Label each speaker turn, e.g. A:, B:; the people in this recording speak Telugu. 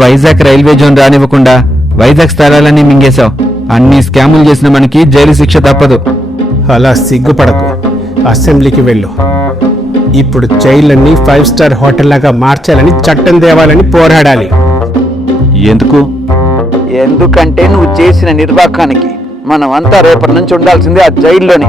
A: వైజాగ్ రైల్వే జోన్ రానివ్వకుండా వైజాగ్ స్థలాలన్నీ మింగేశావు. అన్ని స్కాములు చేసిన మనకి జైలు శిక్ష తప్పదు.
B: అలా సిగ్గుపడకు. అసెంబ్లీకి వెళ్ళు. ఇప్పుడు జైళ్ళన్నీ ఫైవ్ స్టార్ హోటల్ లాగా మార్చాలని చట్టం తేవాలని పోరాడాలి.
C: ఎందుకు?
D: ఎందుకంటే నువ్వు చేసిన నిర్వాకానికి మనం అంతా రేపటి నుంచి ఉండాల్సిందే ఆ జైల్లోనే.